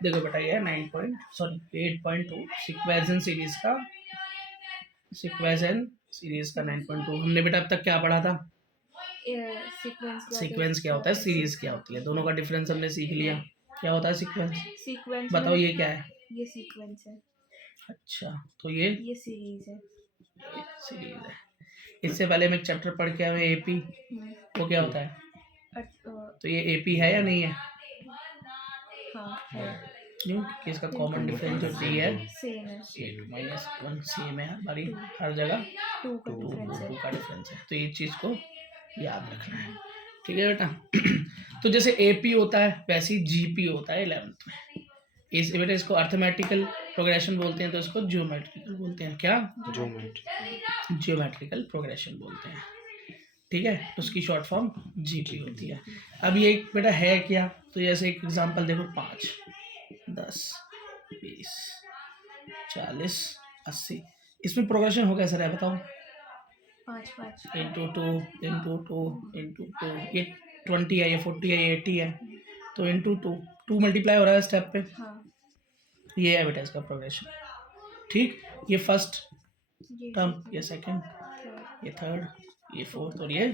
देखो बेटा ये 8.2 सीक्वेंस का 9.2 हमने बेटा अब तक क्या पढ़ा था? सीक्वेंस क्या होता है, सीरीज क्या होती है, दोनों का डिफरेंस हमने सीख लिया। क्या होता है सीक्वेंस? बताओ ये क्या है? ये सीक्वेंस है। अच्छा, तो ये सीरीज है। सीरीज है। इससे पहले हम एक चैप्टर पढ़ के आए एपी, वो क्या होता है? तो ये एपी है या नहीं है? हाँ है। क्यों? क्योंकि इसका कॉमन डिफरेंस जो डी है सेम है। 8 - 1 सेम है हर जगह, 2 का डिफरेंस है। तो ये चीज़ को याद रखना है, ठीक है बेटा। तो जैसे एपी होता है वैसे ही जीपी होता है 11th में। इस बेटा इसको अर्थमेटिकल प्रोग्रेशन बोलते हैं, तो इसको ज्योमेट्रिकल बोलते हैं। क्या? ज्योमेट्रिकल प्रोग्रेशन बोलते हैं, ठीक है। उसकी शॉर्ट फॉर्म जीपी होती है। अब ये बेटा है क्या? तो जैसे एक एग्जांपल देखो, 5, 10, 20, 40, 80, इसमें प्रोग्रेशन हो कैसा है बताओ? 5 इंटू 2 इंटू 2 इंटू 2, ये 20 है, ये 40 है, ये 80 है, तो इंटू 2 मल्टीप्लाई हो रहा है स्टेप पे। हाँ। ये है बेटा इसका प्रोग्रेशन, ठीक। ये फर्स्ट टर्म, ये सेकंड, ये थर्ड, ये फोर्थ और ये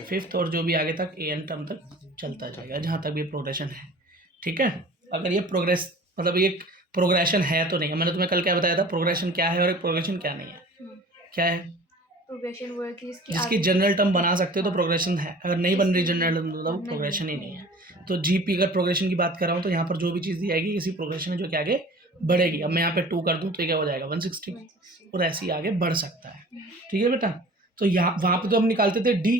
फिफ्थ, और जो भी आगे तक एन टर्म तक चलता जाएगा जहाँ तक भी प्रोग्रेशन है, ठीक है। अगर ये प्रोग्रेस मतलब ये प्रोग्रेशन है तो नहीं है। मैंने तुम्हें कल क्या बताया था, प्रोग्रेशन क्या है और एक प्रोग्रेशन क्या नहीं है। क्या है? प्रोग्रेशन वो है कि जिसकी जनरल टर्म बना सकते हो तो प्रोग्रेशन है, अगर नहीं बन रही जनरल टर्म तो वो प्रोग्रेशन ही नहीं है। तो जीपी अगर प्रोग्रेशन की बात कर रहा हूँ तो यहाँ पर जो भी चीज़ दी जाएगी इसी प्रोग्रेशन है जो कि आगे बढ़ेगी। अब मैं यहाँ पे 2 कर दूँ तो क्या हो जाएगा 160, और ऐसे ही आगे बढ़ सकता है, ठीक है बेटा। तो यहाँ वहाँ पे तो हम निकालते थे डी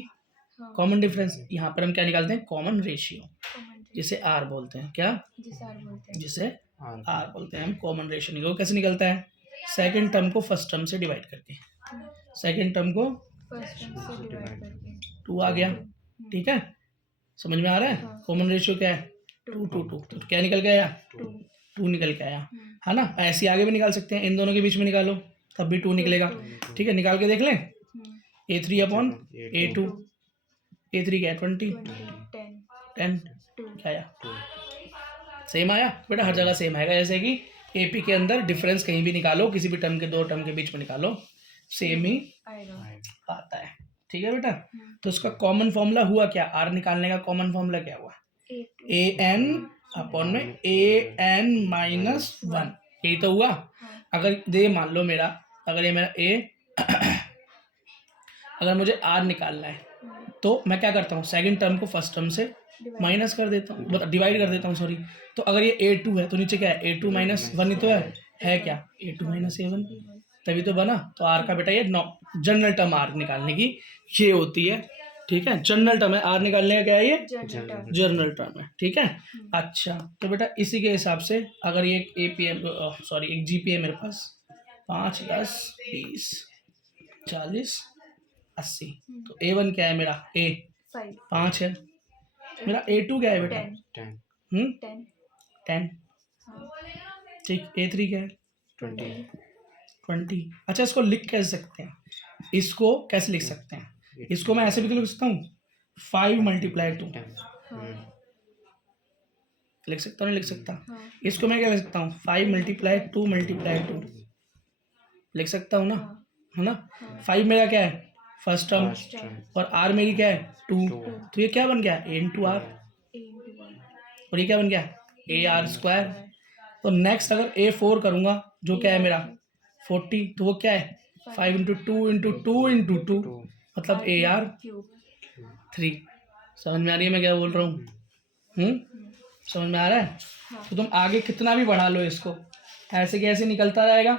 कॉमन डिफरेंस, यहाँ पर हम क्या निकालते हैं? कॉमन रेशियो, जिसे आर बोलते हैं। क्या? जिसे आर बोलते हैं हम कॉमन रेशियो। निकालो कैसे निकलता है? सेकंड टर्म को फर्स्ट टर्म से डिवाइड करके, सेकंड टर्म को फर्स्ट टर्म से डिवाइड करके 2 आ गया, ठीक है। समझ में आ रहा है? कॉमन रेशियो क्या है? 2 2 2, तो क्या निकल के आया? 2 निकल के आया, है ना। ऐसे आगे भी निकाल सकते हैं, इन दोनों के बीच में निकालो तब भी 2 निकलेगा, ठीक है। निकाल के देख लें। A3/A2, A3 क्या है? 20, 10 क्या आया? सेम आया बेटा, हर जगह सेम आएगा। जैसे कि एपी के अंदर डिफरेंस कहीं भी निकालो, किसी भी टर्म के दो टर्म के बीच में निकालो, सेम ही आता है, ठीक है बेटा। तो उसका कॉमन फॉर्मूला हुआ क्या? आर निकालने का कॉमन फॉर्मूला क्या हुआ? an/में an-1, यही तो हुआ। अगर ये मान लो मेरा, अगर ये मेरा a अगर मुझे आर निकालना है तो मैं क्या करता हूँ? सेकंड टर्म को फर्स्ट टर्म से माइनस कर देता हूँ, डिवाइड कर देता हूँ, सॉरी। तो अगर ये A2 है तो नीचे क्या है? A2 - 1 ही तो है क्या? A2 - A1, तभी तो बना। तो आर का बेटा ये जनरल टर्म आर निकालने की ये होती है, ठीक है। जनरल टर्म है, आर निकालने का क्या है? ये जनरल टर्म है, ठीक है। अच्छा, तो बेटा इसी के हिसाब से अगर ये एक जीपी है मेरे पास 5, 10, 20, 40, 80, तो A1 क्या है मेरा? 5 है। मेरा A2 क्या है बेटा? 10, ठीक। A3 क्या है? 20। अच्छा, इसको लिख कैसे सकते हैं? इसको कैसे लिख सकते हैं? इसको मैं ऐसे भी तो लिख सकता हूँ, 5 × 2 लिख सकता हूँ, नहीं लिख सकता? इसको मैं क्या लिख सकता हूँ? 5 × 2 × 2 लिख सकता हूँ ना, है ना। 5 मेरा क्या है? फर्स्ट टर्म, और आर मेरी क्या है? 2, तो ये क्या बन गया? A/R, और ये क्या बन गया? AR²। तो नेक्स्ट अगर A4 करूँगा जो क्या है मेरा 40, तो वो क्या है? 5 × 2 × 2 × 2 मतलब AR3। समझ में आ रही है मैं क्या बोल रहा हूँ? समझ में आ रहा है? तो तुम आगे कितना भी बढ़ा लो इसको, ऐसे कैसे निकलता रहेगा।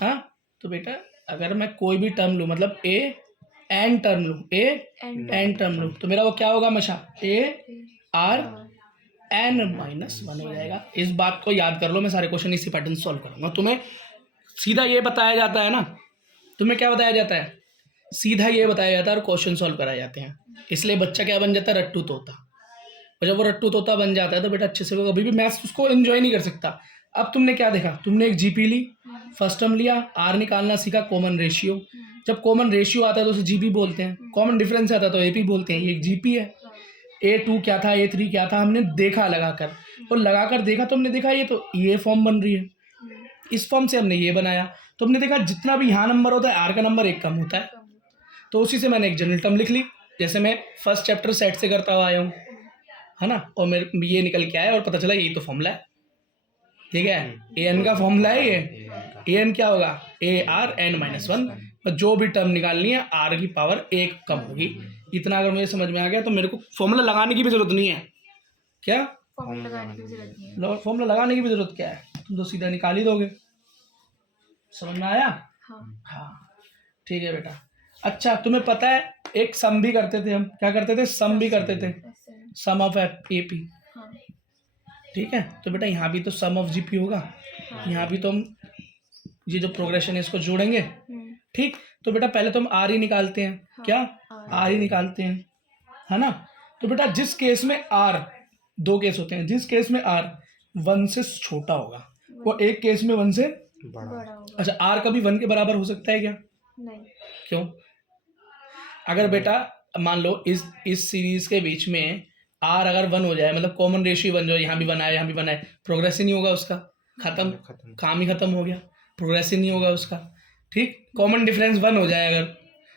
हाँ, तो बेटा अगर मैं कोई भी टर्म लूँ, मतलब एन टर्म लूँ, तो मेरा वो क्या होगा हमेशा? ARn-1 हो जाएगा। इस बात को याद कर लो, मैं सारे क्वेश्चन इसी पैटर्न सॉल्व करूंगा। तुम्हें सीधा ये बताया जाता है ना, तुम्हें क्या बताया जाता है? सीधा ये बताया जाता है और क्वेश्चन सॉल्व कराए जाते हैं। इसलिए बच्चा क्या बन जाता है? रट्टू तोता। और जब वो रट्टू तोता बन जाता है तो बेटा अच्छे से वो कभी भी मैथ्स उसको एंजॉय नहीं कर सकता। अब तुमने क्या देखा? तुमने एक जीपी ली, फर्स्ट टर्म लिया, आर निकालना सीखा, कॉमन रेशियो। जब कॉमन रेशियो आता है तो उसे जीपी बोलते हैं, कॉमन डिफरेंस आता है तो एपी बोलते हैं। ये एक जीपी है। A2 क्या था, A3 क्या था, हमने देखा लगाकर। और लगाकर देखा तो हमने देखा ये तो ये फॉर्म बन रही है, इस फॉर्म से हमने ये बनाया तो हमने देखा जितना भी यहाँ नंबर होता है आर का नंबर 1 कम होता है, तो उसी से मैंने एक जनरल टर्म लिख ली, जैसे मैं फर्स्ट चैप्टर सेट से करता हुआ आया हूँ, है ना, और मेरे ये निकल के आया और पता चला यही तो फॉर्मूला है, ठीक है, ए एन का फॉर्मूला है ये, ए एन क्या होगा, ए आर एन -1, जो भी टर्म निकालनी है आर की पावर 1 कम होगी, इतना अगर मुझे समझ में आ गया तो मेरे को फॉर्मूला लगाने की भी जरूरत नहीं है, क्या फॉर्मूला लगाने की जरूरत नहीं है। फॉर्मूला लगाने की भी जरूरत क्या है, तुम तो सीधा निकाल ही दोगे, समझ में आया। हाँ ठीक है बेटा। अच्छा तुम्हें पता है एक सम भी करते थे हम, क्या करते थे, सम भी करते थे, सम ऑफ ए पी, ठीक है, तो बेटा यहाँ भी तो सम ऑफ जीपी होगा, यहाँ भी तो हम ये जो प्रोग्रेशन है इसको जोड़ेंगे, ठीक, तो बेटा पहले तो हम आर ही निकालते हैं, क्या आर ही निकालते हैं, है ना, तो बेटा जिस केस में आर, दो केस होते हैं, जिस केस में आर 1 से छोटा होगा वो एक केस में 1 से बड़ा होगा। अच्छा आर कभी 1 के बराबर हो सकता है क्या, नहीं, क्यों, अगर बेटा मान लो इस सीरीज के बीच में आर अगर 1 हो जाए, मतलब कॉमन रेशियो बन जाए, यहाँ भी बनाए यहाँ भी बनाए, प्रोग्रेस ही नहीं होगा उसका, खत्म, काम ही खत्म हो गया, प्रोग्रेस ही नहीं होगा उसका, ठीक, कॉमन डिफरेंस 1 हो जाए अगर,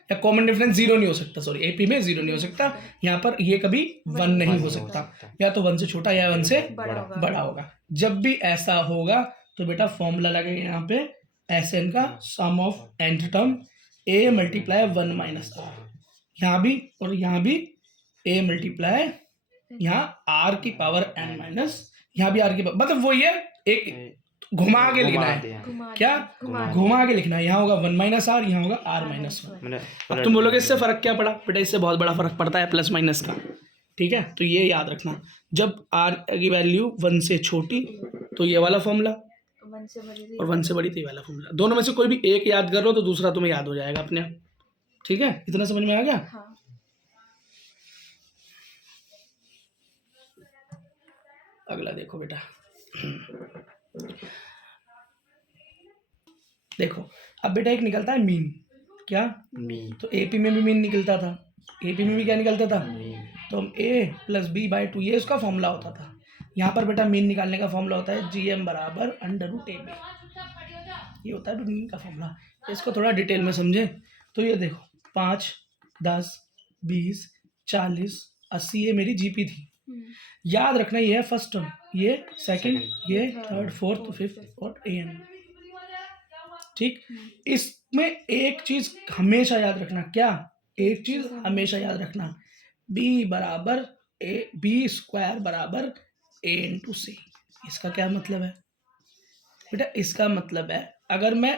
या कॉमन डिफरेंस 0 नहीं हो सकता, सॉरी एपी में 0 नहीं हो सकता, यहाँ पर ये कभी 1 नहीं हो सकता, या तो 1 से छोटा या 1 से बड़ा होगा, जब भी ऐसा होगा तो बेटा फॉर्मूला लगेगा यहाँ पे एस एन का sum of nth term a multiply 1 minus R, यहाँ भी और यहाँ भी a मल्टीप्लाई यहाँ r की पावर n माइनस, यहाँ भी r की पावर, मतलब वो ये एक घुमा के लिखना है, क्या घुमा के लिखना है, यहाँ होगा 1 माइनस आर, यहाँ होगा r माइनस 1। अब तुम बोलोगे इससे फर्क क्या पड़ा, बेटा इससे बहुत बड़ा फर्क पड़ता है प्लस माइनस का, ठीक है, तो ये याद रखना, जब r की वैल्यू 1 से छोटी तो ये वाला फॉर्मूला, 1 से बड़ी और 1 से बड़ी तो ये वाला फॉर्मूला, दोनों में से कोई भी एक याद कर लो तो दूसरा तुम्हें याद हो जाएगा अपने आप, ठीक है, इतना समझ में आ गया। हाँ। अगला देखो बेटा, देखो अब बेटा एक निकलता है मीन, क्या मीन, तो एपी में भी मीन निकलता था, एपी में भी क्या निकलता था, तो हम a + b/2 ये उसका फॉर्मूला होता था, यहाँ पर बेटा मीन निकालने का फॉर्मूला होता है gm बराबर √ab, ये होता है मीन का फॉर्मूला, इसको थोड़ा डिटेल में समझे तो ये देखो 5, 10, 20, 40, 80 ये मेरी जीपी थी, याद रखना ये है फर्स्ट टर्म, ये सेकंड, ये थर्ड, फोर्थ, फिफ्थ और an, ठीक, इसमें एक चीज हमेशा याद रखना, क्या एक चीज हमेशा याद रखना, b बराबर b² बराबर a इंटू सी, इसका क्या मतलब है बेटा, इसका मतलब है अगर मैं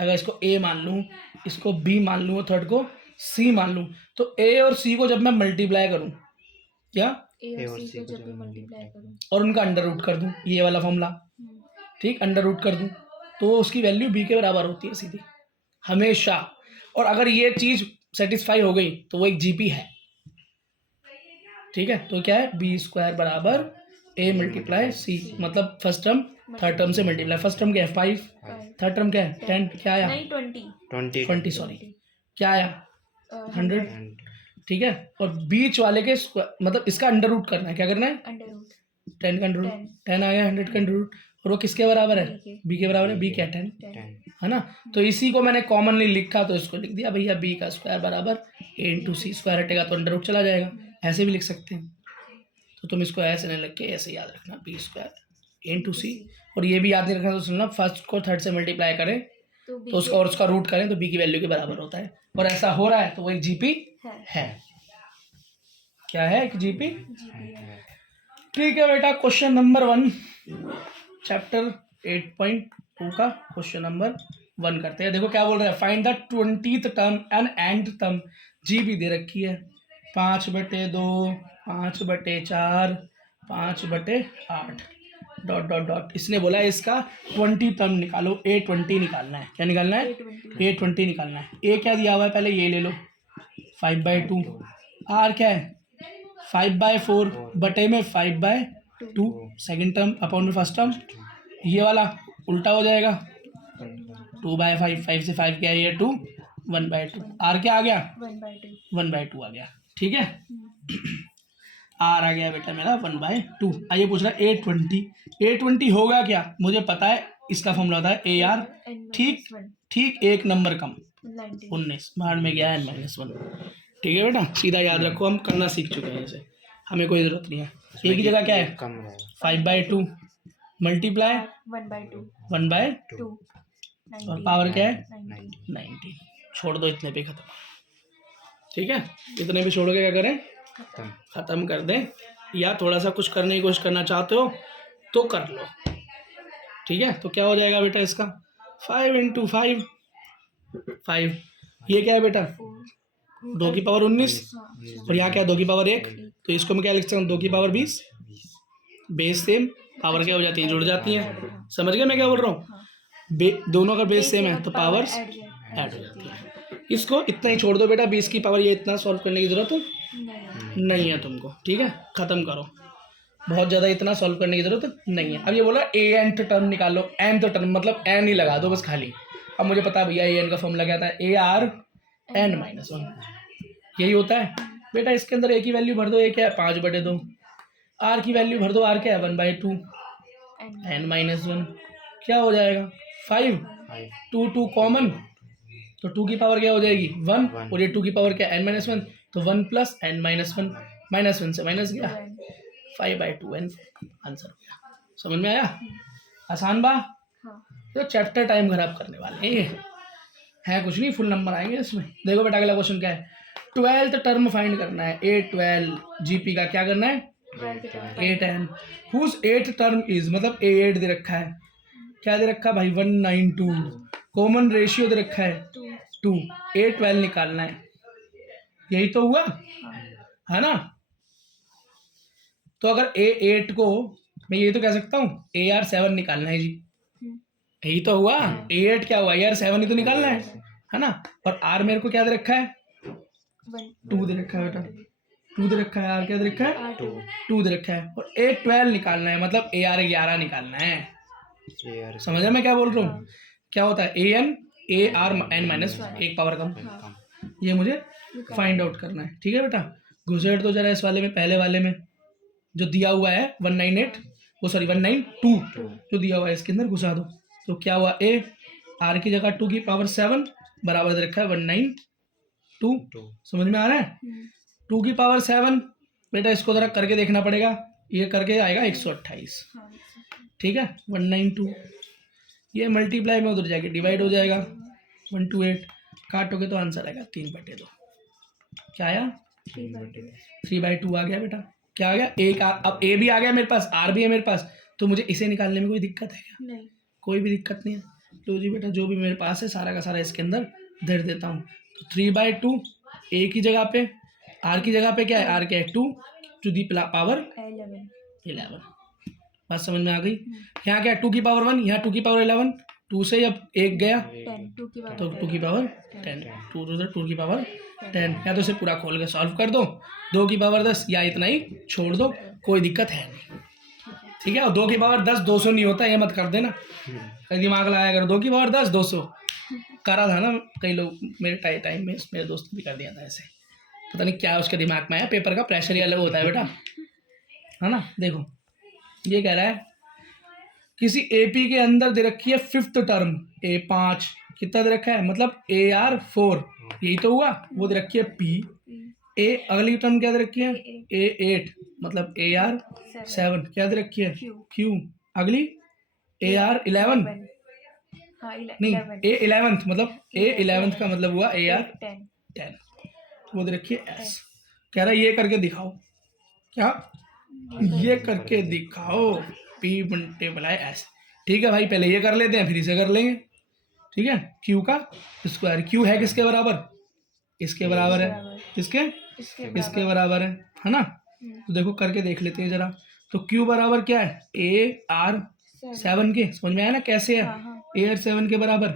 अगर इसको a मान लूँ, इसको b मान लूँ और थर्ड को c मान लूँ, तो a और c को जब मैं मल्टीप्लाई करूँ, क्या a और c को जब मैं मल्टीप्लाई करूँ और उनका अंडर रूट कर दूँ, ये वाला फॉर्मूला, ठीक, अंडर रूट कर दूँ तो उसकी वैल्यू b के बराबर होती है सीधी हमेशा, और अगर ये चीज सेटिस्फाई हो गई तो वो एक जीपी है, ठीक है, तो क्या है b² बराबर a मल्टीप्लाई c, मतलब फर्स्ट टर्म थर्ड टर्म से मल्टीप्लाई, फर्स्ट टर्म क्या है 5, थर्ड टर्म क्या है 10, क्या आया नहीं 20 सॉरी, क्या आया 100, ठीक है, और बीच वाले के मतलब इसका अंडर रूट करना है, क्या करना है अंडर रूट 10 का अंडर रूट, 10 आ गया 100 का अंडर रूट, और वो किसके बराबर है b के बराबर है, b क्या 10 है ना, तो इसी को मैंने कॉमनली लिखा तो इसको लिख दिया भैया b का स्क्वायर बराबर a इंटू सी, स्क्वायर हटेगा तो अंडर रूट चला जाएगा, ऐसे भी लिख सकते हैं, तो तुम इसको ऐसे नहीं लिख के ऐसे याद रखना b² a इंटू सी, और ये भी याद नहीं रखना तो सुनना फर्स्ट को थर्ड से मल्टीप्लाई करें तो उसका और उसका रूट करें तो b की वैल्यू के बराबर होता है, और ऐसा हो रहा है तो वो एक जीपी है, क्या है एक जीपी, ठीक है बेटा। क्वेश्चन नंबर 1 चैप्टर 8.2 का क्वेश्चन नंबर 1 करते हैं। देखो क्या बोल रहा है, find the 20th term and end term, जी भी दे रखी है 5/2, 5/4, 5/8 ... इसने बोला है इसका 20 टर्म निकालो, A20 निकालना है, क्या निकालना है A20 निकालना है। ए क्या दिया हुआ है पहले ये ले लो 5/2, आर क्या है 5/4 बटे में 5/2, सेकेंड टर्म अपॉन में फर्स्ट टर्म, ये वाला उल्टा हो जाएगा 2/5, 5 से 5 क्या है ये 2, 1/2, आर क्या आ गया 1/2 आ गया, ठीक है। आर आ गया बेटा मेरा 1/2। आइए पूछ रहा है A20 होगा क्या, मुझे पता है इसका फॉर्मूला होता है AR, ठीक ठीक एक नंबर कम 19 बाहर में गया N-1। ठीक है बेटा, सीधा याद रखो, हम करना सीख चुके हैं इसे, हमें कोई ज़रूरत नहीं है। एक ही जगह क्या है, कम रहेगा 5/2 मल्टीप्लाई 1/2 1/2 2 और पावर क्या है 90 90। छोड़ दो, इतने पे खत्म। ठीक है, इतने पे छोड़ के क्या करें, खत्म। ख़त्म कर दें, या थोड़ा सा कुछ करने की कोशिश करना चाहते हो तो कर लो। ठीक है, तो क्या हो जाएगा बेटा इसका 5 × 5 5। ये क्या है बेटा 2 की पावर 19 और यहाँ क्या है 2 की पावर 1, तो इसको मैं क्या लिख सकता हूँ 2 की पावर 20। बेस सेम, पावर क्या हो जाती है, जुड़ जाती हैं। समझ गए मैं क्या बोल रहा हूँ, दोनों का बेस सेम है तो पावर्स ऐड हो जाती है। इसको इतना ही छोड़ दो बेटा, 20 की पावर, ये इतना सॉल्व करने की जरूरत नहीं है तुमको। ठीक है, ख़त्म करो, बहुत ज़्यादा इतना सॉल्व करने की जरूरत नहीं है। अब ये बोला nth टर्म निकालो, nth टर्म मतलब n ही लगा दो बस खाली। अब मुझे पता है भैया an का फॉर्मूला क्या था, AR(n-1) यही होता है बेटा। इसके अंदर a की वैल्यू भर दो, a क्या है 5/2, r की वैल्यू भर दो, r क्या है 1/2, n-1 क्या हो जाएगा 5, 2 कॉमन, तो 2 की पावर क्या हो जाएगी 1 और ये 2 की पावर क्या n-1, तो 1 + n-1 -1 से माइनस गया 5/2 n आंसर हो गया। समझ में आया, आसान बा। तो चैप्टर टाइम खराब करने वाले ये है कुछ नहीं, फुल नंबर आएंगे इसमें। देखो बेटा अगला क्वेश्चन क्या है, 12th टर्म फाइंड करना है, A12 GP का क्या करना है A10 whose 8th term is, मतलब A8 दे रखा है, क्या दे रखा है भाई 192, कॉमन रेशियो दे रखा है 2, A12 निकालना है, यही तो हुआ है ना। तो अगर A8 को मैं ये तो कह सकता हूँ AR7 निकालना है जी, यही तो हुआ, A8 क्या हुआ AR7 ही तो निकालना है ना। और R मेरे को क्या दे रखा है 2 दे रखा है बेटा, 2 दे रखा है, R क्या दे रखा है 2 दे रखा है, और A12 निकालना है मतलब AR11 निकालना है। समझ में मैं क्या बोल रहा हूँ, क्या होता है AN AR(n-1) एक पावर कम, ये मुझे फाइंड आउट करना है। ठीक है बेटा, घुसेड़ दो जरा इस वाले में, पहले वाले में जो दिया हुआ है 198 वो सॉरी 192 जो दिया हुआ है इसके अंदर घुसा दो, तो क्या हुआ A R की जगह 2 की पावर 7 बराबर दे रखा है 192। समझ में आ रहा है, 2 की पावर 7 बेटा इसको ज़रा करके देखना पड़ेगा, ये करके आएगा 128। ठीक है 192, ये मल्टीप्लाई में उधर जाके डिवाइड हो जाएगा 128, काटोगे तो आंसर आएगा 3/2। क्या आया 3/2 आ गया बेटा। क्या आ गया A का, अब A भी आ गया मेरे पास, R भी है मेरे पास, तो मुझे इसे निकालने में कोई दिक्कत है क्या, नहीं, कोई भी दिक्कत नहीं है। तो जी बेटा जो भी मेरे पास है सारा का सारा इसके अंदर धर देता हूँ, तो 3/2 A की जगह पे, R की जगह पे क्या है R क्या है 2 टू दी पावर 11। बात समझ में आ गई, यहाँ क्या है 2 की पावर 1, यहाँ 2 की पावर 11, 2 से अब 1 गया 10 2 की तो 2 की पावर 10, 2 की पावर 10, या तो इसे पूरा खोल के सॉल्व कर दो 2 की पावर 10 या इतना ही छोड़ दो, कोई दिक्कत है नहीं। ठीक है, और 2 की पावर 10 200 नहीं होता, ये मत कर देना, कहीं दिमाग लगाया करो, 2 की पावर 10 200 करा था ना कई लोग मेरे टाइम में, मेरे दोस्त भी कर दिया था ऐसे, पता नहीं क्या उसके दिमाग में आया, पेपर का प्रेशर ही अलग होता है बेटा, है ना। देखो ये कह रहा है किसी AP के अंदर दे रखी है 5th टर्म A5, कितना दे रखा है मतलब AR4, यही तो हुआ, वो दे रखी है P, A अगली टर्म क्या दे रखी है A8 मतलब AR7, क्या दे रखी है Q, अगली AR11 नहीं A11 मतलब A11 का मतलब हुआ AR10, वो दे रखी है S। कह रहा है ये करके दिखाओ, क्या ये करके दिखाओ P × S। ठीक है भाई, पहले ये कर लेते हैं फिर इसे कर लेंगे। ठीक है, Q का स्क्वायर, Q है किसके बराबर, इसके बराबर है, किसके इसके बराबर है ना। तो देखो करके देख लेते हैं जरा, तो Q बराबर क्या है AR7 के, समझ में आया ना कैसे है AR7 के बराबर।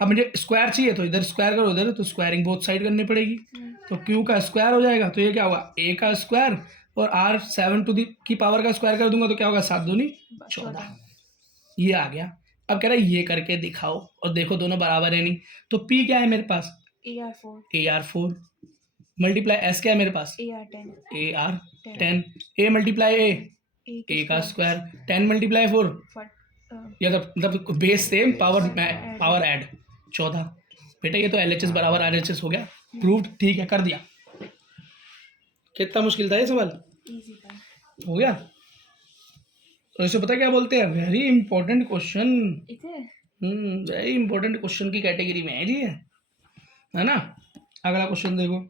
अब मुझे स्क्वायर चाहिए तो इधर स्क्वायर करो, उधर तो स्क्वायरिंग बोथ साइड करनी पड़ेगी, तो Q का स्क्वायर हो जाएगा, तो ये क्या होगा A का स्क्वायर और R7 टू दी की पावर का स्क्वायर कर दूंगा तो क्या होगा 7 दूनी 14, ये आ गया। अब कह रहा है ये करके दिखाओ, और देखो दोनों बराबर है नहीं, तो P क्या है मेरे पास AR4, मल्टीप्लाई एस क्या है मेरे पास, AR 10 A R 10, A multiply A, A का स्क्वायर, 10 मल्टीप्लाई 4 या मतलब बेस सेम पावर ऐड 14। बेटा ये तो LHS बराबर RHS हो गया, प्रूव्ड, ठीक है कर दिया। कितना मुश्किल था ये सवाल, इजी था। हो गया। तो इसे पता क्या बोलते हैं, वेरी इंपॉर्टेंट क्वेश्चन, इसे वेरी इंपॉर्टेंट क्वेश्चन की कैटेगरी में है जी, है ना। अगला क्वेश्चन देखो,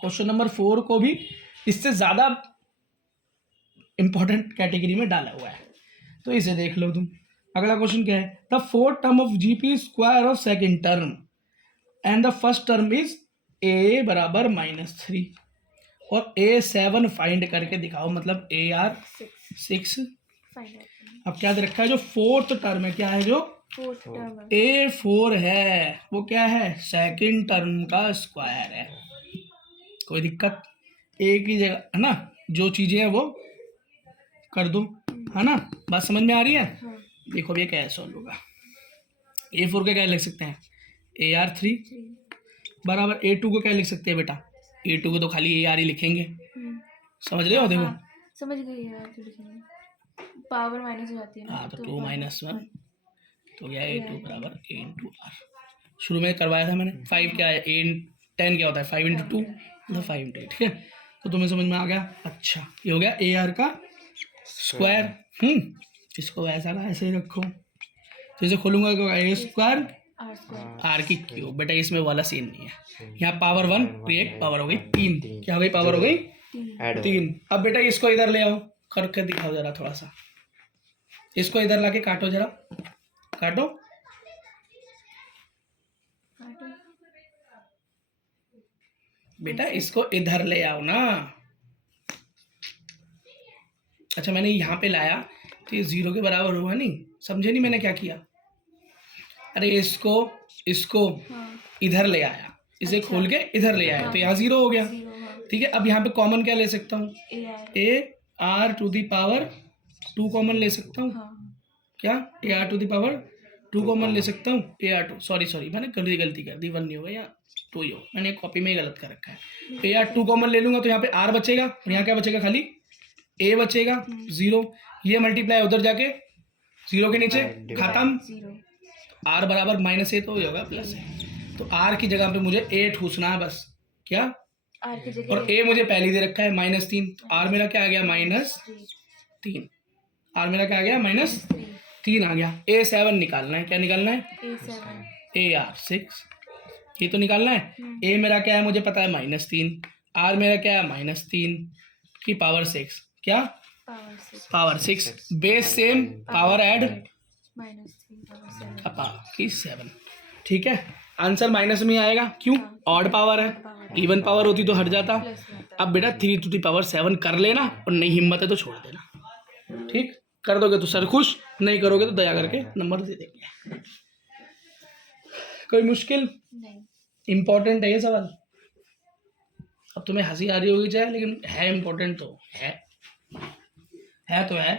क्वेश्चन नंबर 4 को भी इससे ज़्यादा इंपॉर्टेंट कैटेगरी में डाला हुआ है, तो इसे देख लो तुम। अगला क्वेश्चन क्या है, the fourth term of GP square of second term and the first term is A बराबर -3 और A7 फाइंड करके दिखाओ, मतलब AR 6। Find out. अब क्या दे रखा है, जो फोर्थ टर्म है, क्या है जो फोर्थ टर्म A4 है, वो क्या है, सेकंड टर्म का स्क्वायर है। कोई दिक्कत, एक ही जगह है ना, जो चीजें हैं वो कर दो, है ना। बात समझ में आ रही है। हाँ देखो अब ये क्या सॉल्व होगा, A4 का क्या लिख सकते हैं, AR3 बराबर A2 को क्या लिख सकते हैं बेटा, A2 को तो खाली AR ही लिखेंगे, समझ रहे हो। देखो हाँ, समझ गई यार, थोड़ी सी पावर माइनस हो जाती है ना, हाँ, तो 2 - 1 तो क्या है, A2 बराबर A इंटू R। शुरू में करवाया था मैंने, 5 क्या है, A10 क्या होता है, 5 × 2 मतलब 5 × 8, ठीक है। तो तुम्हें समझ में आ गया। अच्छा ये हो गया AR का स्क्वायर। इसको ऐसा ना ऐसे ही रखो, तो इसे खोलूंगा तो A square R square R की क्यूब। बेटा इसमें वाला सीन नहीं है, यहाँ पावर 1 तो एक पावर हो गई 3, क्या हो गई, पावर हो गई 3। अब बेटा इसको इधर ले आओ, करके दिखाओ जरा थोड़ा सा, इसको इधर लाके काटो जरा, काटो बेटा, इसको इधर ले आओ ना। अच्छा मैंने यहाँ पे लाया तो ये 0 के बराबर होगा नहीं, समझे नहीं मैंने क्या किया। अरे इसको हाँ इधर ले आया, इसे अच्छा। खोल के इधर ले आया, तो यहाँ 0 हो गया, 0 हाँ ठीक है। अब यहाँ पे कॉमन क्या ले सकता हूँ, AR AR⁴ 2 कॉमन ले सकता हूँ, हाँ क्या AR⁴ 2 कॉमन ले सकता हूँ, AR2 सॉरी मैंने गलती कर दी, 1 नहीं होगा या 2 ही हो, मैंने कॉपी में ही गलत कर रखा है। तो AR2 कॉमन ले लूंगा तो यहाँ पे R बचेगा और यहाँ क्या बचेगा, खाली A बचेगा 0, ये मल्टीप्लाई उधर जाके 0 के नीचे खत्म, 0 R बराबर -A तो ही होगा प्लस है, तो R की जगह पे मुझे A ठूसना है बस, क्या, R की जगह और A मुझे पहले दे रखा है -3, तो R मेरा क्या आ गया, -3, R मेरा क्या आ गया, -3 आ गया। A7 निकालना है, क्या निकालना है, A7 AR6, ये तो निकालना है। A मेरा क्या है, मुझे पता है -3, R मेरा क्या है, -3 की पावर 6, क्या power 6, base same power add की 7, ठीक है। आंसर माइनस में आएगा, क्यों, ऑड पावर है, इवन पावर होती तो हट जाता। अब बेटा 3⁷ कर लेना, और नहीं हिम्मत है तो छोड़ देना, ठीक। कर दोगे तो सर खुश, नहीं करोगे तो दया करके नंबर दे देंगे। कोई मुश्किल, इम्पोर्टेंट है ये सवाल। अब तुम्हें हंसी आ रही होगी चाहे, लेकिन है इम्पोर्टेंट तो है तो है,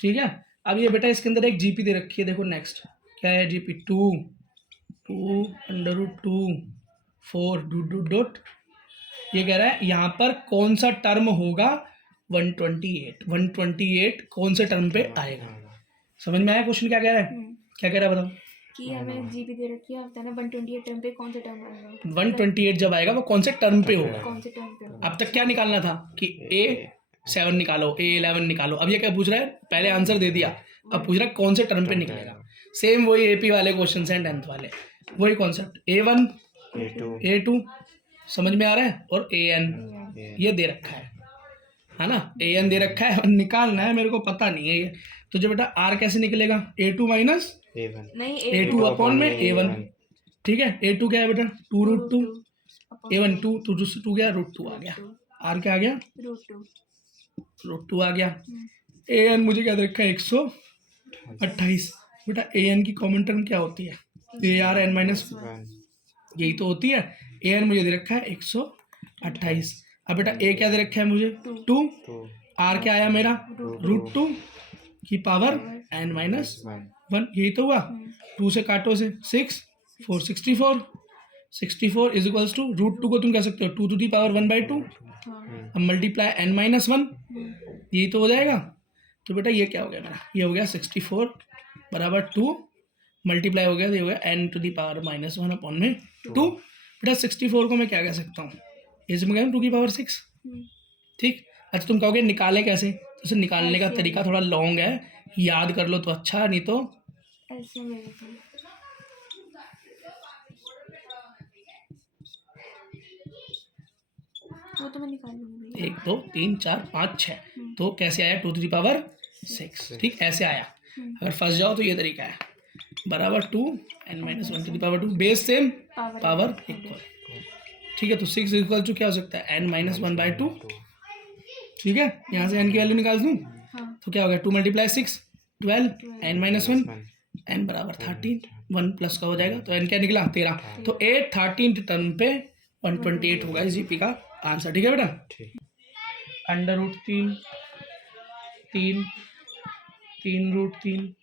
ठीक है। अब ये बेटा इसके अंदर एक GP दे रखी है, देखो नेक्स्ट क्या है, GP 2 √2 4 ... ये कह रहा है यहाँ पर कौन सा टर्म होगा 128 कौन से टर्म पे आएगा। समझ में आया क्वेश्चन क्या कह रहा है, क्या कह रहा है बताओ, कि हमें जीपी दे रखी है, बताना 128 टर्म पे कौन सा टर्म आएगा, 128 जब आएगा वो कौन से टर्म पे होगा, कौन से टर्म पे होगा। अब तक क्या निकालना था कि A7 निकालो, A11 निकालो। अब ये क्या पूछ रहा है, पहले आंसर दे दिया, अब पूछ रहा है कौन से टर्म पे निकलेगा। सेम वही AP वाले क्वेश्चन हैं, 10th वाले, वही कॉन्सेप्ट, A1 A2 समझ में आ रहा है, और AN ये दे रखा है ना, AN दे रखा है, और निकालना है, मेरे को पता नहीं है ये। तो जो बेटा R कैसे निकलेगा, A2 माइनस नहीं A2 अपॉन में A1, ठीक है। A2 क्या है बेटा 2√2, A1 2 क्या √2 आ गया, R क्या आ गया √2 आ गया। AN मुझे क्या दे रखा है 128, बेटा AN की कॉमन टर्म क्या होती है, ARn-1 यही तो होती है। AN मुझे दे रखा है 128। अब बेटा A क्या दे रखा है मुझे 2, R क्या आया मेरा √2 की पावर n-1, यही तो हुआ। 2 से काटो से 6 4 64, 64 is equals to root two को तुम कह सकते हो 2 टू दी पावर 1/2, हाँ अब मल्टीप्लाई n-1, हम्म, यही तो हो जाएगा। तो बेटा ये क्या हो गया मेरा, ये हो गया 64 बराबर 2 मल्टीप्लाई हो गया, तो ये हो गया n to the power -1 upon में 2। बेटा 64 को मैं क्या कह सकता हूँ, इसमें क्या 2 की पावर 6, हम्म, ठीक। अच्छा तुम कहोगे निकाले कैसे, तो इसे निकालने का ऐसे तरीका थोड़ा लॉन्ग है, याद कर लो तो अच्छा, नहीं तो ऐसे मेरे को वो तो मैं निकाल लूंगी भैया। 1 2 3 4 5 6, हम्म, तो कैसे आया 2 टू दी पावर 6, ठीक ऐसे आया। अगर फंस जाओ तो ये तरीका है, बराबर 2 n-1 to the power 2, base same power equal, ठीक है। तो 6 इक्वल टू क्या हो सकता है n-1/2, ठीक है। यहाँ से n की वैल्यू निकाल दूँ हाँ तो क्या हो गया 2 × 6 12, n-1 n बराबर 13, 1 प्लस का हो जाएगा, तो n क्या निकला 13, तो 8 13 टर्म पे 128 होगा इस जीपी का आंसर, ठीक है बेटा। अंडर रूट 3 3 3√3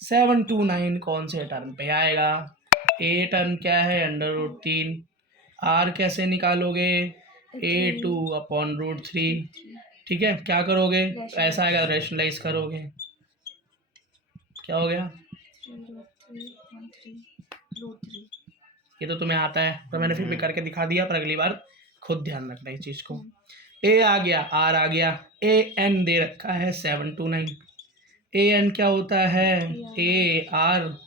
729 कौन से टर्म पे आएगा, ए टर्म क्या है अंडर रूट 3, आर कैसे निकालोगे a2 अपॉन √3, ठीक है। क्या करोगे, ऐसा आएगा रेशनलाइज करोगे, क्या हो गया, 3√3 ये तो तुम्हें आता है, तो मैंने फिर भी करके दिखा दिया, पर अगली बार खुद ध्यान रखना इस चीज़ को। ए आ गया, आर आ गया, ए एन दे रखा है 729, ए एन क्या होता है ए आर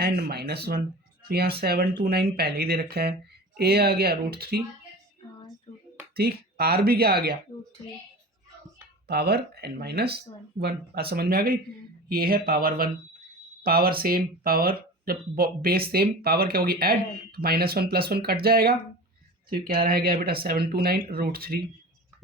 n-1, तो यहाँ 729 पहले ही दे रखा है, ए आ गया √3, ठीक, आर भी क्या आ गया √3 पावर n-1, बात समझ में आ गई। ये है पावर 1, पावर सेम पावर, जब बेस सेम पावर क्या होगी ऐड, तो -1 + 1 कट जाएगा, तो ये क्या रह गया बेटा 729 √3,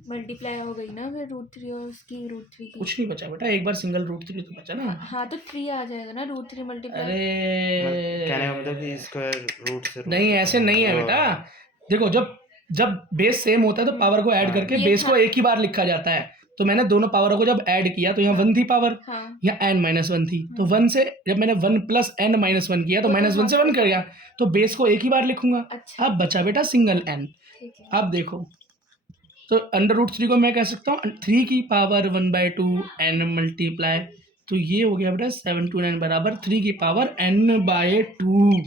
मल्टीप्लाई हो गई ना फिर √3 और उसकी √3 की। कुछ नहीं बचा बेटा, एक बार सिंगल √3 तो बचा ना। हाँ तो 3 आ जाएगा ना √3 मल्टीप्लाई। अरे कहने का मतलब कि स्क्वायर रूट से नहीं ऐसे नहीं है बेटा, देखो जब जब बेस सेम होता है तो पावर को ऐड करके ये बेस था। को एक ही बार लिखा जाता है, तो मैंने दोनों पावरों को जब ऐड किया तो यहाँ 1 थी पावर, हाँ यहाँ n-1 थी, तो 1 से जब मैंने 1 + n-1 किया तो -1 से 1 कर गया, तो बेस को एक ही बार लिखूंगा। अच्छा अब बचा बेटा सिंगल n, ठीक है। अब देखो तो अंडर रूट 3 को मैं कह सकता हूँ 3 की पावर 1/2 n मल्टीप्लाई, तो ये हो गया बेटा 729 बराबर 3 की पावर n/2।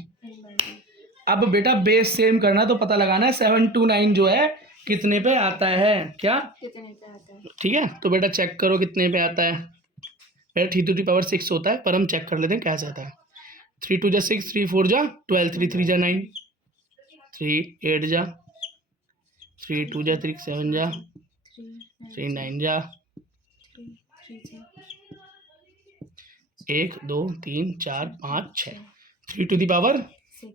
अब बेटा बेस सेम करना तो पता लगाना है 729 जो है कितने पे आता है, क्या कितने पे आता है? ठीक है। तो बेटा चेक करो कितने पे आता है, बेटा 3 टू दी पावर 6 होता है, पर हम चेक कर लेते हैं कैसे आता है। 3 2 = 6, 3 4 = 12, 3 3 = 9, 3 8 = 3 2 = 3 7 = 3 9 = 1 2 3 4 5 6, 3 टू दी पावर 6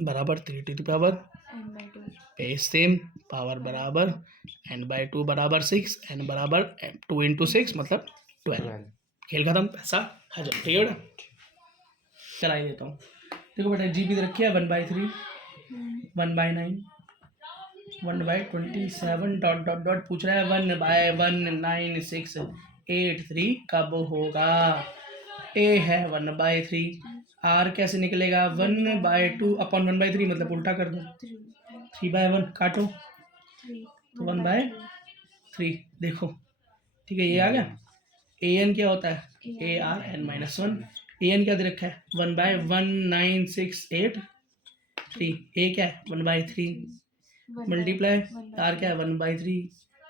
बराबर 3 to the power n/2 base same power बराबर n/2 बराबर 6, n बराबर 2 × 6 मतलब 12, खेल खत्म, पैसा हजम, ठीक है बेटा। चलाई देता हूँ, देखो बेटा जीपी दे रखी है 1/3 1/9 1/27 डॉट डॉट डॉट पूछ रहा है 1/196 83 कब होगा, ए है 1/3, आर कैसे निकलेगा 1/2 अपॉन 1/3 मतलब उल्टा कर दो, 3/1 काटो 3 तो 1/3, देखो ठीक है, ये आ गया। ए एन क्या होता है A R n-1, A N क्या दे रखा है 1/19683, ए क्या है 1/3 मल्टीप्लाई आर क्या है 1/3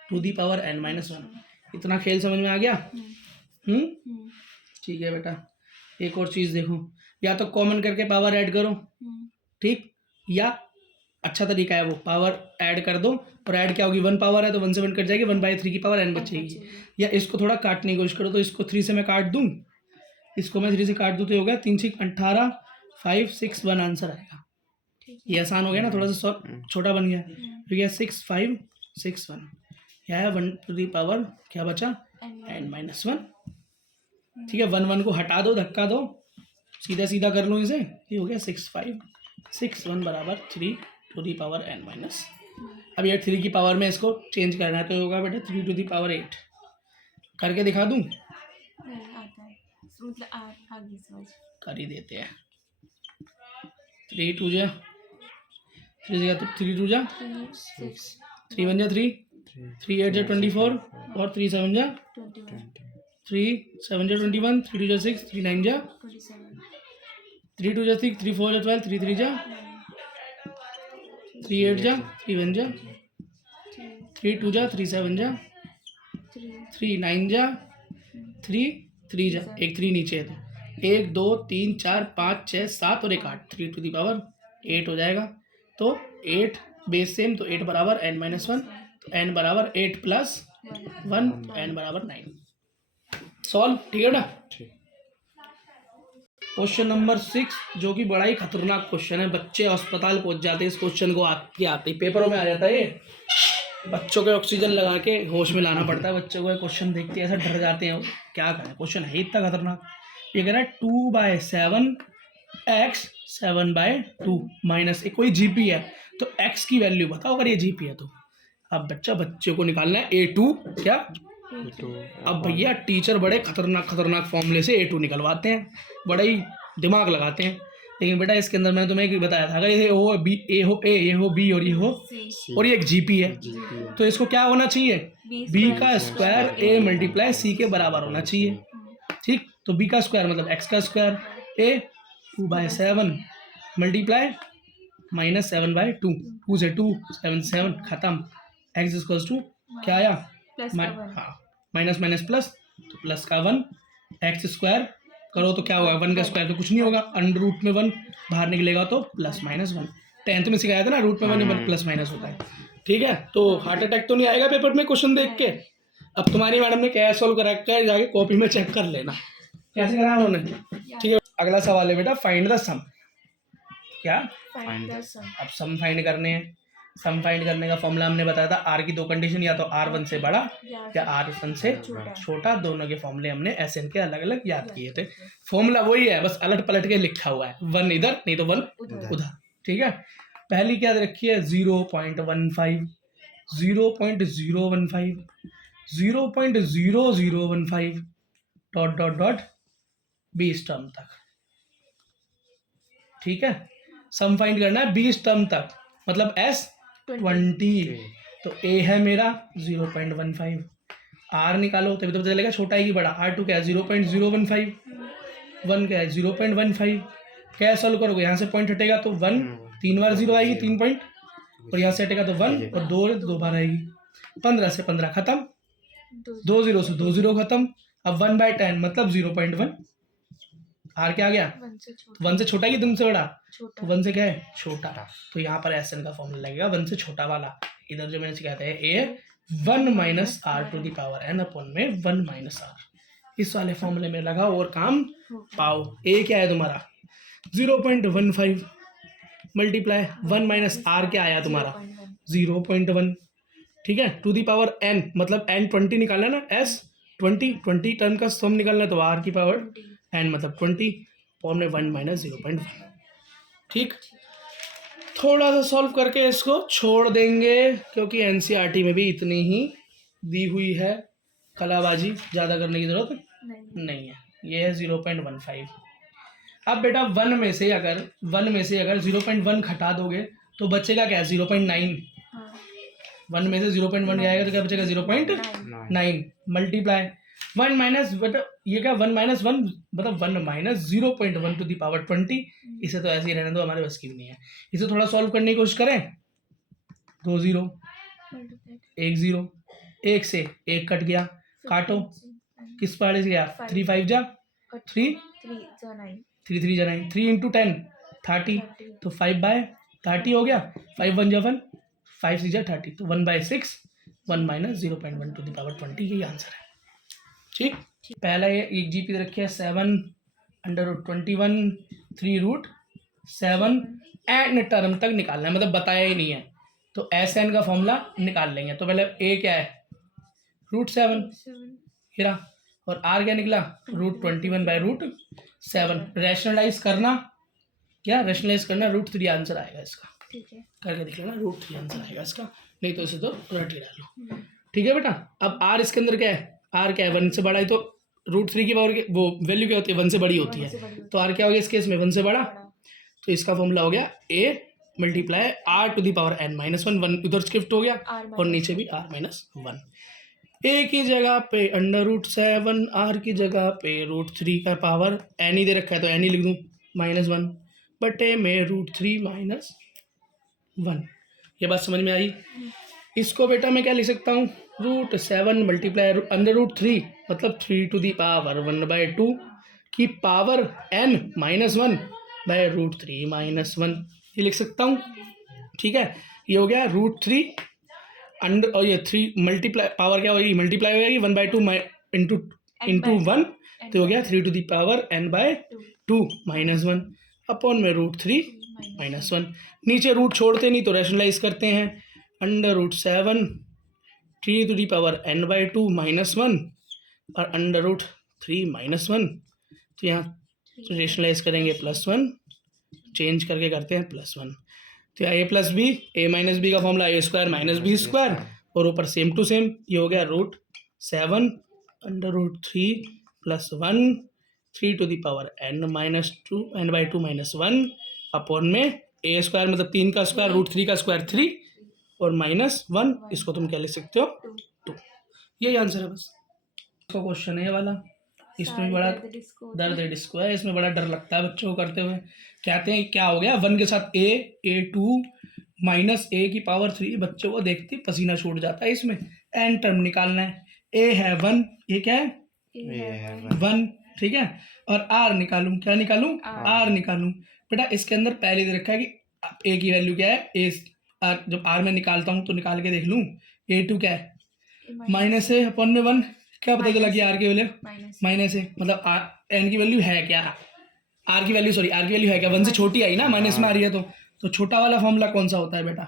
टू दी पावर n-1, इतना खेल समझ में आ गया। ठीक है बेटा, एक और चीज़ देखो, या तो कॉमन करके पावर ऐड करो, ठीक, या अच्छा तरीका है वो पावर ऐड कर दो, और ऐड क्या होगी 1 पावर है तो 1 से 1 कट जाएगी, 1/3 की पावर n बचेगी, या इसको थोड़ा काटने की कोशिश करो, तो इसको 3 से मैं काट दूं, इसको मैं 3 से काट दूं तो हो गया 3 6 18 5 6 1 आंसर आएगा, ये आसान हो गया ना, थोड़ा सा छोटा बन गया, तो गया 6 5 6 1, क्या है 1 टू दी पावर क्या बचा n-1, ठीक है। 1 1 को हटा दो, धक्का दो, सीधा सीधा कर लो इसे, ये हो गया 6 5 6 1 बराबर 3 टू दी पावर n-, अब ये 3 की पावर में इसको चेंज करना है, तो होगा बेटा 3 टू दी पावर 8, करके दिखा दूं, नहीं आता है मतलब आगे समझ कर ही देते हैं, 3 2 = 3 2 जा 6 3 1 जा 3 3 8 जा 24 और 3 7 जा 21 3 7 जा 21 3 2 जा 6 3 9 जा 27 3 2 जा 6 3 4 जा 12 3 3 जा 3 8 जा 3 1 जा 3 2 जा 3 7 जा 3 9 जा 3 3 जा एक 3 नीचे है तो 1 2 3 4 5 6 7 और एक 8 3 टू दी पावर 8 हो जाएगा। तो 8 बेस सेम तो 8 बराबर n माइनस 1 तो n बराबर 8 प्लस 1 n बराबर 9 सॉल्व। ठीक है ना। क्वेश्चन नंबर 6 जो कि बड़ा ही खतरनाक क्वेश्चन है, बच्चे अस्पताल पहुंच जाते हैं इस क्वेश्चन को आते ही पेपरों में आ जाता है ये। बच्चों के ऑक्सीजन लगा के होश में लाना पड़ता है बच्चों को, क्वेश्चन देखते हैं ऐसा डर जाते हैं वो। क्या करें, क्वेश्चन है इतना खतरनाक। ये कह रहा है 2/7 x 7/2 माइनस एक कोई जीपी है तो x की वैल्यू बताओ अगर ये जीपी है तो। अब बच्चे को निकालना है A2 क्या। अब भैया टीचर बड़े खतरनाक फॉर्मूले से A2 निकलवाते हैं, बड़ा ही दिमाग लगाते हैं। लेकिन बेटा इसके अंदर मैंने तुम्हें एक बताया था अगर ये हो बी ए हो ए ये हो बी और ये हो और ये एक जीपी है तो इसको क्या होना चाहिए b का स्क्वायर a मल्टीप्लाई c के बराबर होना चाहिए। ठीक, तो b का स्क्वायर मतलब x का स्क्वायर a 2/7 मल्टीप्लाई माइनस 7/2 2 से 2 7 7 खत्म। x इक्वल्स टू क्या आया हाँ माइनस माइनस प्लस तो प्लस का 1 एक्स स्क्वायर करो तो क्या होगा 1 का स्क्वायर तो कुछ नहीं होगा, अंडर रूट में 1 बाहर निकलेगा तो प्लस माइनस 1। 10th में सिखाया था ना रूट में 1 प्लस माइनस होता है। ठीक है, तो हार्ट अटैक तो नहीं आएगा पेपर में क्वेश्चन देख के। अब तुम्हारी मैडम ने क्या सॉल्व करा कर जाके कॉपी में चेक कर लेना कैसे करा उन्होंने। ठीक है, अगला सवाल है बेटा फाइंड द सम। क्या अब सम फाइंड करने हैं। सम फाइंड करने का फॉर्मूला हमने बताया था आर की दो कंडीशन, या तो R1 से बड़ा या R1 से छोटा। दोनों के फॉर्मूले हमने SN के अलग अलग याद किए थे। फॉर्मूला वही है, बस अलट पलट के लिखा हुआ है, 1 इधर नहीं तो 1 उधर। ठीक है, पहली क्या रखी है 0.15 0.015 0.0015 डॉट डॉट डॉट 20 टर्म तक। ठीक है, सम फाइंड करना है 20 टर्म तक मतलब S 20 तो A है मेरा 0.15। R निकालो तभी तो पता चलेगा छोटा है कि बड़ा। R2 क्या है 0.015 1 क्या है 0.15। क्या सॉल्व करोगे यहाँ से पॉइंट हटेगा तो 1 3 बार 0 आएगी 3 पॉइंट और यहाँ से हटेगा तो 1 और 2 बार आएगी। 15 से 15 खत्म, 2 0 से 2 0 खत्म। अब 1/10 मतलब 0.1। R क्या आ गया 1 से छोटा कि 2 से बड़ा तो 1 से क्या है छोटा। तो यहाँ पर SN का फॉर्मूला लगेगा 1 से छोटा वाला। इधर जो मैंने सिखाया है A 1 minus R to the power N upon में 1 माइनस R। इस वाले फॉर्मूले में लगा और काम पाओ। A क्या है तुम्हारा 0.15 मल्टीप्लाई 1 माइनस R क्या आया तुम्हारा 0.1। ठीक है, टू दी पावर N मतलब N 20 निकालना है ना, S 20 टर्म का सम निकालना है तो R की पावर N मतलब 20 फॉर्म में 1 माइनस 0.1। ठीक, थोड़ा सा सॉल्व करके इसको छोड़ देंगे क्योंकि NCERT में भी इतनी ही दी हुई है, कलाबाजी ज़्यादा करने की ज़रूरत नहीं है। ये है 0.15। अब बेटा 1 में से अगर 0.1 घटा दोगे तो बचेगा क्या 0.9। 1 में से 0.1 जाएगा तो क्या बचेगा 0.9 मल्टीप्लाई 1 माइनस बेटा ये क्या 1 माइनस 1 मतलब 1 माइनस 0.1 टू दी पावर 20। इसे तो ऐसे ही रहने दो, हमारे बस की भी नहीं है। इसे थोड़ा सॉल्व करने की कोशिश करें। 2 0 1 0 1 से 1 कट गया, काटो किस पारे से गया 3 5 जा 3 3 3 जा 9 3 इंटू 10 30 तो 5/30 हो गया। 5 1 जा 1 5 6 जा 30 तो 1/6 1 माइनस 0.1 टू द पावर 20 यही आंसर है। ठीक, पहला ये एक जीपी रखी है 7/21 3√7 एंड टर्म तक निकालना है, मतलब बताया ही नहीं है तो SN का फॉर्मूला निकाल लेंगे। तो पहले A क्या है √7 हीरा और R क्या निकला √21/√7। रैशनलाइज करना √3 आंसर आएगा इसका। ठीक है, करके देख लेना √3 आंसर आएगा इसका, नहीं तो इसे तो रट ही डालो। ठीक है बेटा, अब R इसके अंदर क्या है R क्या है 1 से बड़ा है तो √3 की पावर वो वैल्यू क्या होती है 1 से बड़ी होती है। तो R क्या हो गया इस केस में 1 से बड़ा, तो इसका फॉर्मूला हो गया A multiply r to the power n minus one, one उधर शिफ्ट हो गया R और नीचे भी आर माइनस वन। ए की जगह पे √7, आर की जगह पे √3 का पावर एन ही दे रखा है तो एन ही लिख दूँ -1 बटे में √3 माइनस 1। ये बात समझ में आई? इसको बेटा मैं क्या लिख सकता हूँ, √7 मल्टीप्लाई √3 मतलब 3 टू दी पावर 1/2 की पावर n -1 बाय √3 -1, ये लिख सकता हूँ। ठीक है, ये हो गया √3 अंडर, और ये 3 मल्टीप्लाई पावर क्या होगी, मल्टीप्लाई हो जाएगी 1/2 इंटू 1, तो हो गया 3 to the power n/2 -1 upon में √3 -1। नीचे रूट छोड़ते नहीं तो रैशनलाइज करते हैं, √7 3 टू दी पावर n/2 -1 और √3 -1, तो यहाँ रेशनलाइज करेंगे +1, चेंज करके करते हैं +1, तो यहाँ a माइनस बी का फॉर्मूला a² - b² और ऊपर सेम टू सेम, ये हो गया √7 √3 + 1 3 to the power n/2 -1 upon में a² मतलब 3 का स्क्वायर √3 का स्क्वायर 3 और -1, इसको तुम क्या लिख सकते हो 2। यही आंसर है बस। इसका क्वेश्चन है ये वाला, इसमें भी बड़ा दर्द है डिस्को है, इसमें बड़ा डर लगता है बच्चों को करते हुए। कहते हैं क्या हो गया 1 के साथ a2 माइनस a की पावर 3, बच्चों को देखते ही पसीना छूट जाता है। इसमें n टर्म निकालना है, a है 1, ये क्या है 1, ठीक है, और r निकालूं, क्या निकालूं r निकालूं। बेटा इसके अंदर पहले दे रखा है कि a की वैल्यू क्या है, a जब r में निकालता हूं तो निकाल के देख लूं, a2 क्या है -a अपॉन में 1, क्या पता चला कि r की वैल्यू -a, मतलब n की वैल्यू है क्या, r की वैल्यू है क्या, 1 से छोटी आई ना, माइनस में आ रही है, तो छोटा वाला फॉर्मूला कौन सा होता है बेटा,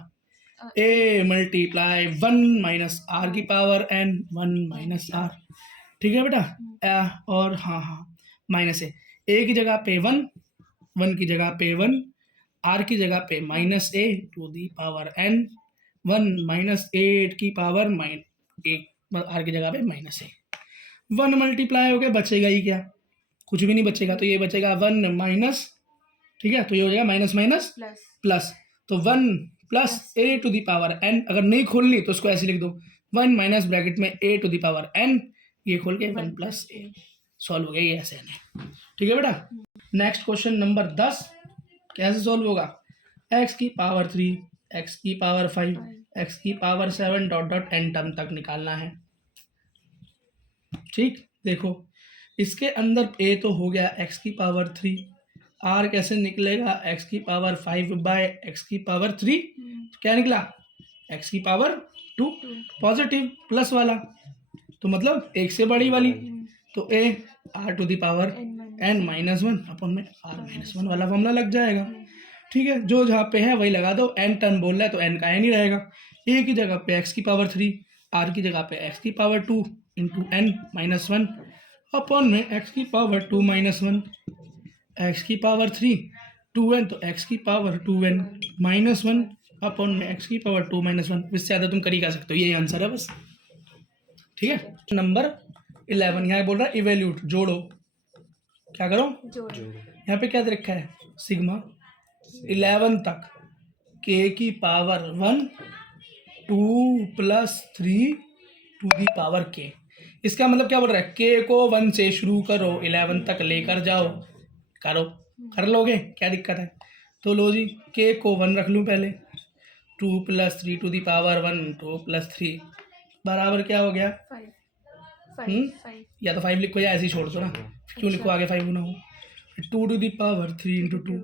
a मल्टीप्लाई 1 माइनस r की पावर n 1 माइनस r, ठीक है बेटा। और हाँ माइनस a की जगह पे 1, 1 की जगह पे 1, r की जगह पे -a to the power n 1 minus 8 की पावर r की जगह पे -a, 1 मल्टीप्लाई हो गया, बचेगा ही क्या, कुछ भी नहीं बचेगा, तो ये बचेगा 1 माइनस, ठीक है, तो ये हो जाएगा माइनस माइनस प्लस, तो 1 plus a to the power n, अगर नहीं खोलनी तो उसको ऐसे लिख दो 1 माइनस ब्रैकेट में a to the power n, ये खोल के 1 प्लस a, सॉल्व हो गया, ये ऐसे है, ठीक है बेटा। नेक्स्ट क्वेश्चन नंबर 10 कैसे सॉल्व होगा, x की पावर 3, x की पावर 5, x की पावर 7 n टर्म तक निकालना है। ठीक, देखो इसके अंदर a तो हो गया x की पावर 3, r कैसे निकलेगा x की पावर 5 बाय x की पावर 3, क्या निकला x की पावर 2, पॉजिटिव प्लस वाला, तो मतलब एक से बड़ी वाली, तो a r to the power n -1 upon में r -1 वाला फॉर्मूला लग जाएगा। ठीक है, जो जहाँ पे है वही लगा दो, n टर्म बोल रहा है तो n का n ही रहेगा, a की जगह पे x की पावर 3, r की जगह पे x की पावर 2 इंटू n -1 अपॉन में x की पावर 2 -1, x की पावर 3 2n, तो x की पावर 2n -1 अपॉन में x की पावर 2 -1, इससे ज़्यादा तुम कर ही सकते हो, यही आंसर है बस। ठीक है, नंबर 11 यहाँ बोल रहा है इवेल्यूट, जोड़ो, क्या करो यहाँ पे क्या दे रखा है, सिग्मा 11 तक k की power 1 2 + 3 to the power k, इसका मतलब क्या बोल रहा है, k को 1 से शुरू करो 11 तक लेकर जाओ, करो, कर लोगे, क्या दिक्कत है, तो लो जी k को 1 रख लूँ पहले, 2 + 3 टू दी पावर 1 2 + 3 बराबर क्या हो गया 5, या तो 5 लिखो या ऐसे ही छोड़ दो ना, क्यों लिखो आगे 5 ना हो, 2 टू दी पावर 3 × 2,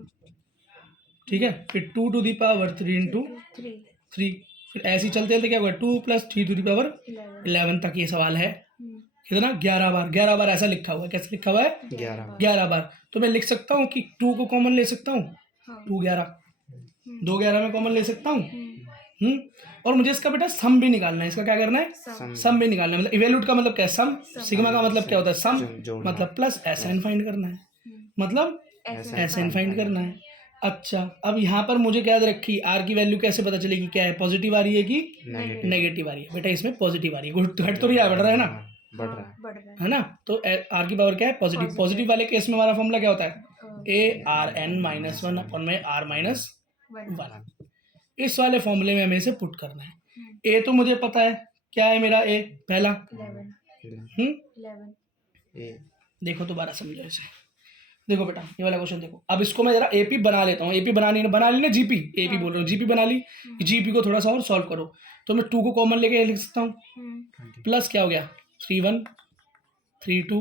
ठीक है, फिर 2 टू दी पावर 3 × 3, फिर ऐसे ही चलते चलते क्या होगा 2 + 3 टू दी पावर 11 तक ये सवाल है, कितना 11 बार ऐसा लिखा हुआ है, कैसे लिखा हुआ है 11 बार, तो मैं लिख सकता हूँ कि 2 को कॉमन ले सकता हूँ, 2 11 2 11 में कॉमन ले सकता हूँ, और मुझे इसका बेटा सम भी निकालना है, इसका क्या करना है सम भी निकालना है, मतलब इवेल्यूट का मतलब क्या है सम, सिग्मा का मतलब क्या होता है सम, मतलब प्लस SN फाइंड करना है, मतलब SN फाइंड करना है। अच्छा, अब यहाँ पर मुझे क्या याद रखी, r की वैल्यू कैसे पता चलेगी, क्या है पॉजिटिव आ रही है कि नेगेटिव आ रही है, बेटा इसमें पॉजिटिव आ रही है, घट तो रही है, बढ़ रहा है ना, बढ़ रहा है ना, तो r की पावर क्या है पॉजिटिव वाले केस में हमारा फॉर्मूला क्या होता है a r n -1 अपन में r 1। इस वाले फॉर्मूले में हमें इसे पुट करना है। ए तो मुझे पता है, क्या है मेरा ए पहला, 11 ए देखो दोबारा समझो इसे। देखो बेटा ये वाला क्वेश्चन देखो, अब इसको मैं जरा एपी बना लेता हूँ। एपी बना ली ना, जीपी एपी बोल रहा हूँ, जीपी बना ली। जीपी को थोड़ा सा और सॉल्व करो, तो मैं 2 को कॉमन लेके लिख सकता हूँ। प्लस क्या हो गया 3 1 3 2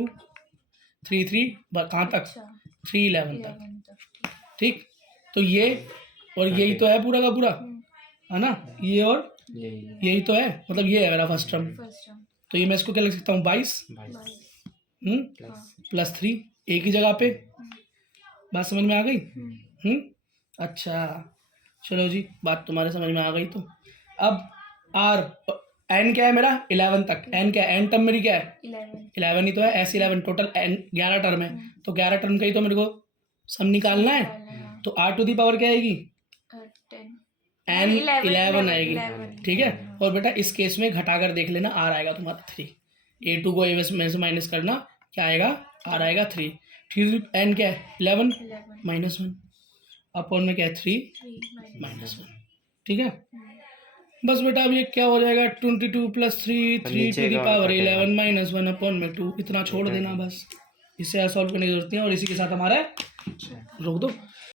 3 3, कहाँ तक 3 11 तक। ठीक, तो ये और यही तो है पूरा का पूरा, है ना, ये और यही तो है, मतलब ये है मेरा फर्स्ट टर्म। तो ये मैं इसको क्या लिख सकता हूँ 22 प्लस 3 एक ही जगह पे। बात समझ में आ गई? अच्छा चलो जी, बात तुम्हारे समझ में आ गई। तो अब आर एन क्या है मेरा 11 तक, एन क्या है, एन टर्म मेरी क्या है 11 ही तो है, ऐसे 11 टोटल एन 11 टर्म है, तो 11 टर्म का ही तो मेरे को सम निकालना है। तो आर टू दी पावर क्या आएगी, एन 11 आएगी। ठीक है, और बेटा इस केस में घटा कर देख लेना, आर आएगा तुम्हारा 3। A2 को A में से माइनस करना, क्या आएगा, आर आएगा 3। फिर एन क्या है 11 -1, अपॉन में क्या है 3 -1। ठीक है, बस बेटा अब ये क्या हो जाएगा 22 plus 3 3 to the power 11 -1 upon में 2। इतना छोड़ देना बस, इससे सॉल्व करने की जरूरत नहीं है। और इसी के साथ हमारा रोक दो।